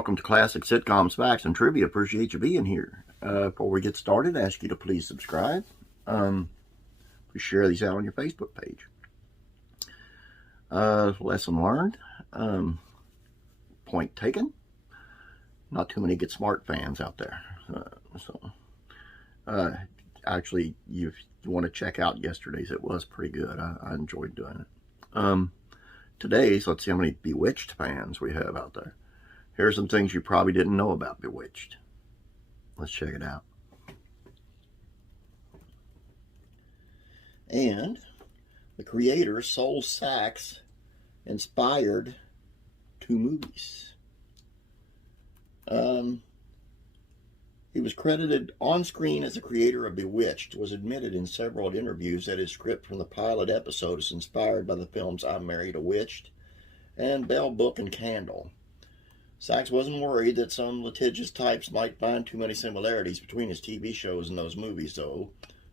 welcome to Classic Sitcoms, Facts, and Trivia. Appreciate you being here. Before we get started, I ask you to please subscribe. Please share these out on your Facebook page. Lesson learned. Point taken. Not too many Get Smart fans out there. Actually, you want to check out yesterday's. It was pretty good. I enjoyed doing it. Today's, let's see how many Bewitched fans we have out there. Here are some things you probably didn't know about Bewitched. Let's check it out. And the creator, Soul Sachs, inspired 2 movies. He was credited on screen as the creator of Bewitched, was admitted in several interviews that his script from the pilot episode is inspired by the films I Married a Witch and Bell, Book, and Candle. Sachs wasn't worried that some litigious types might find too many similarities between his TV shows and those movies, though.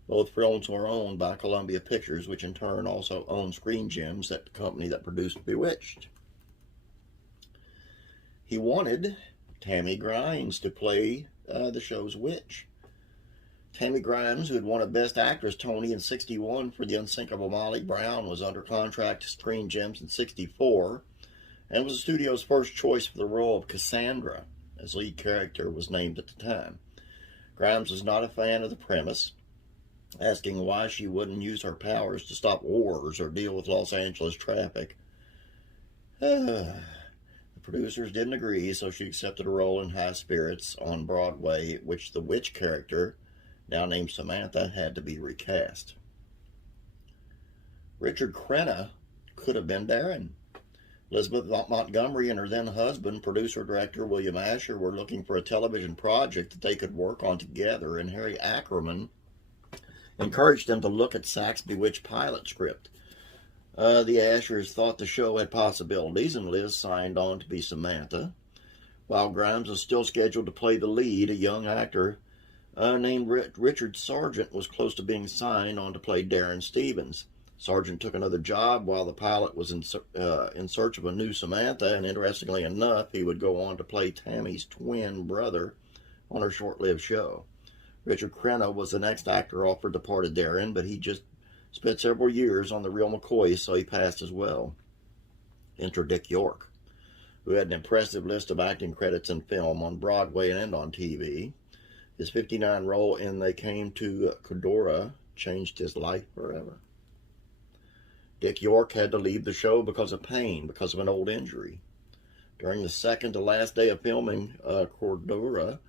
Both films were owned by Columbia Pictures, which in turn also owned Screen Gems, that company that produced Bewitched. He wanted Tammy Grimes to play the show's witch. Tammy Grimes, who had won a Best Actress Tony in '61 for The Unsinkable Molly Brown, was under contract to Screen Gems in '64, and was the studio's first choice for the role of Cassandra, as lead character was named at the time. Grimes was not a fan of the premise, asking why she wouldn't use her powers to stop wars or deal with Los Angeles traffic. The producers didn't agree, so she accepted a role in High Spirits on Broadway, which the witch character, now named Samantha, had to be recast. Richard Crenna could have been Darren. Elizabeth Montgomery and her then-husband, producer-director William Asher, were looking for a television project that they could work on together, and Harry Ackerman encouraged them to look at Sachs' Bewitched pilot script. The Ashers thought the show had possibilities, and Liz signed on to be Samantha. While Grimes was still scheduled to play the lead, a young actor named Richard Sargent was close to being signed on to play Darren Stevens. Sargent took another job while the pilot was in search of a new Samantha, and interestingly enough, he would go on to play Tammy's twin brother on her short-lived show. Richard Crenna was the next actor offered the part of Darren, but he just spent several years on The Real McCoys, so he passed as well. Enter Dick York, who had an impressive list of acting credits in film, on Broadway and on TV. His 59 role in They Came to Cordora changed his life forever. Dick York had to leave the show because of pain, because of an old injury. During the second to last day of filming Cordora,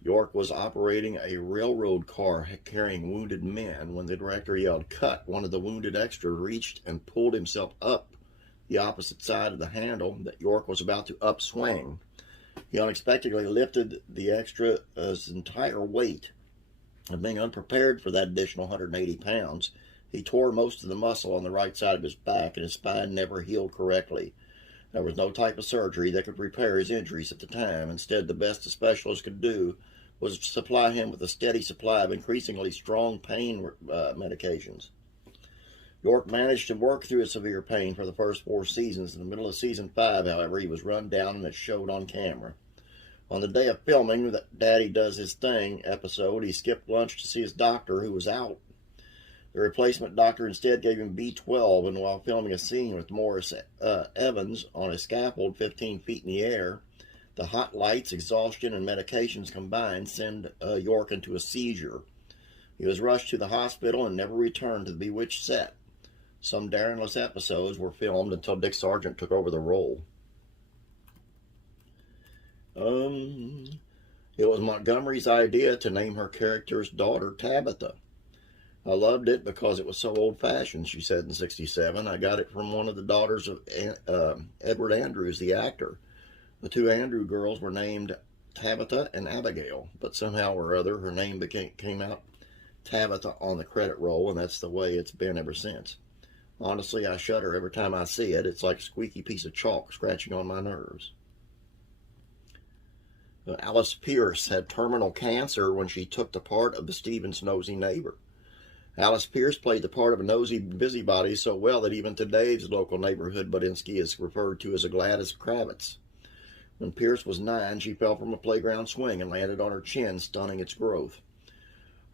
York was operating a railroad car carrying wounded men. When the director yelled, "Cut!" one of the wounded extras reached and pulled himself up the opposite side of the handle that York was about to upswing. He unexpectedly lifted the extra's entire weight, and being unprepared for that additional 180 pounds, he tore most of the muscle on the right side of his back, and his spine never healed correctly. There was no type of surgery that could repair his injuries at the time. Instead, the best the specialist could do was to supply him with a steady supply of increasingly strong pain medications. York managed to work through his severe pain for the first 4 seasons. In the middle of season 5, however, he was run down, and it showed on camera. On the day of filming the Daddy Does His Thing episode, he skipped lunch to see his doctor, who was out. The replacement doctor instead gave him B12, and while filming a scene with Morris Evans on a scaffold 15 feet in the air, the hot lights, exhaustion, and medications combined send York into a seizure. He was rushed to the hospital and never returned to the Bewitched set. Some Darrenless episodes were filmed until Dick Sargent took over the role. It was Montgomery's idea to name her character's daughter Tabitha. "I loved it because it was so old-fashioned," she said in '67. "I got it from one of the daughters of Edward Andrews, the actor. The 2 Andrew girls were named Tabitha and Abigail, but somehow or other her name came out Tabitha on the credit roll, and that's the way it's been ever since. Honestly, I shudder every time I see it. It's like a squeaky piece of chalk scratching on my nerves." Alice Pierce had terminal cancer when she took the part of the Stevens' nosy neighbor. Alice Pierce played the part of a nosy busybody so well that even today's local neighborhood Budinsky is referred to as a Gladys Kravitz. When Pierce was 9, she fell from a playground swing and landed on her chin, stunning its growth.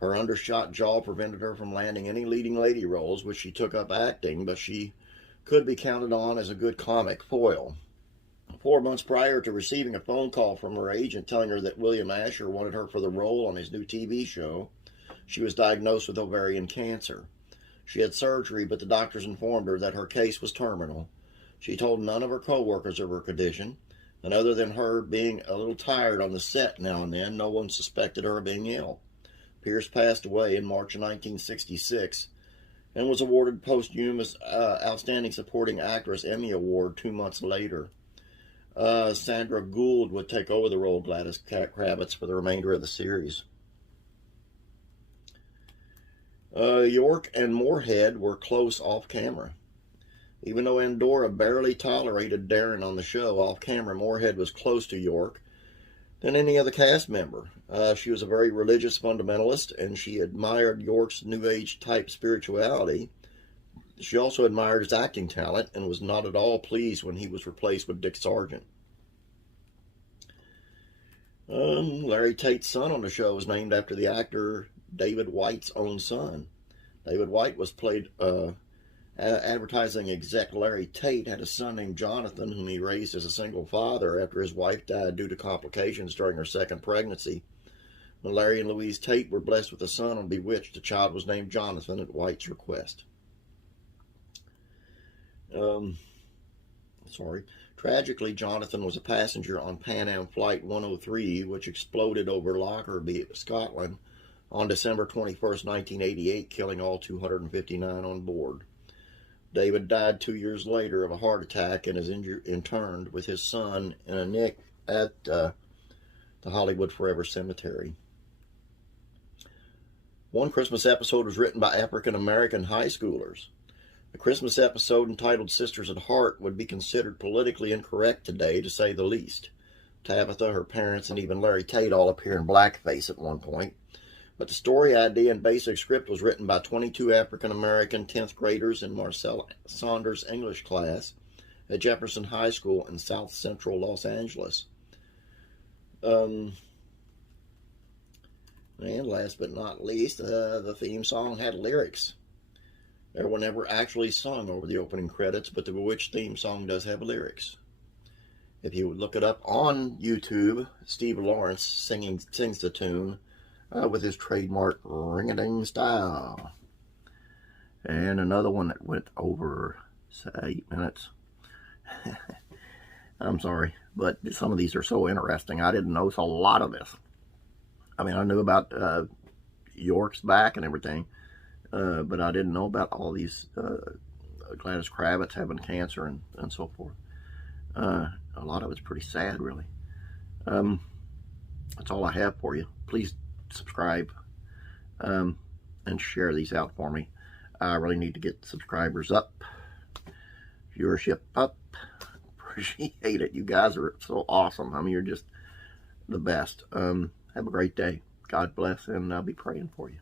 Her undershot jaw prevented her from landing any leading lady roles, which she took up acting, but she could be counted on as a good comic foil. 4 months prior to receiving a phone call from her agent telling her that William Asher wanted her for the role on his new TV show, she was diagnosed with ovarian cancer. She had surgery, but the doctors informed her that her case was terminal. She told none of her co-workers of her condition, and other than her being a little tired on the set now and then, no one suspected her of being ill. Pierce passed away in March of 1966 and was awarded posthumous Outstanding Supporting Actress Emmy Award 2 months later. Sandra Gould would take over the role of Gladys Kravitz for the remainder of the series. York and Moorhead were close off camera. Even though Andorra barely tolerated Darren on the show, off camera Moorhead was close to York than any other cast member. She was a very religious fundamentalist, and she admired York's New Age type spirituality. She also admired his acting talent and was not at all pleased when he was replaced with Dick Sargent. Larry Tate's son on the show was named after the actor David White's own son. David White was played advertising exec Larry Tate had a son named Jonathan, whom he raised as a single father after his wife died due to complications during her second pregnancy. When Larry and Louise Tate were blessed with a son on Bewitched, the child was named Jonathan at White's request. Tragically, Jonathan was a passenger on Pan Am Flight 103, which exploded over Lockerbie, Scotland, on December 21, 1988, killing all 259 on board. David died 2 years later of a heart attack and is interned with his son in a nick at the Hollywood Forever Cemetery. One Christmas episode was written by African-American high schoolers. The Christmas episode entitled Sisters at Heart would be considered politically incorrect today, to say the least. Tabitha, her parents, and even Larry Tate all appear in blackface at one point. But the story idea and basic script was written by 22 African-American 10th graders in Marcel Saunders' English class at Jefferson High School in South Central Los Angeles. And last but not least, the theme song had lyrics. They were never actually sung over the opening credits, but the Bewitched theme song does have lyrics. If you would look it up on YouTube, Steve Lawrence sings the tune with his trademark ring-a-ding style. And another one that went over, say, 8 minutes. I'm sorry, but some of these are so interesting. I didn't know a lot of this. I mean, I knew about York's back and everything, but I didn't know about all these Gladys Kravitz having cancer and so forth. A lot of it's pretty sad, really. That's all I have for you. Please subscribe and share these out for me. I really need to get subscribers up, viewership up. Appreciate it. You guys are so awesome. I mean, you're just the best. Have a great day. God bless, and I'll be praying for you.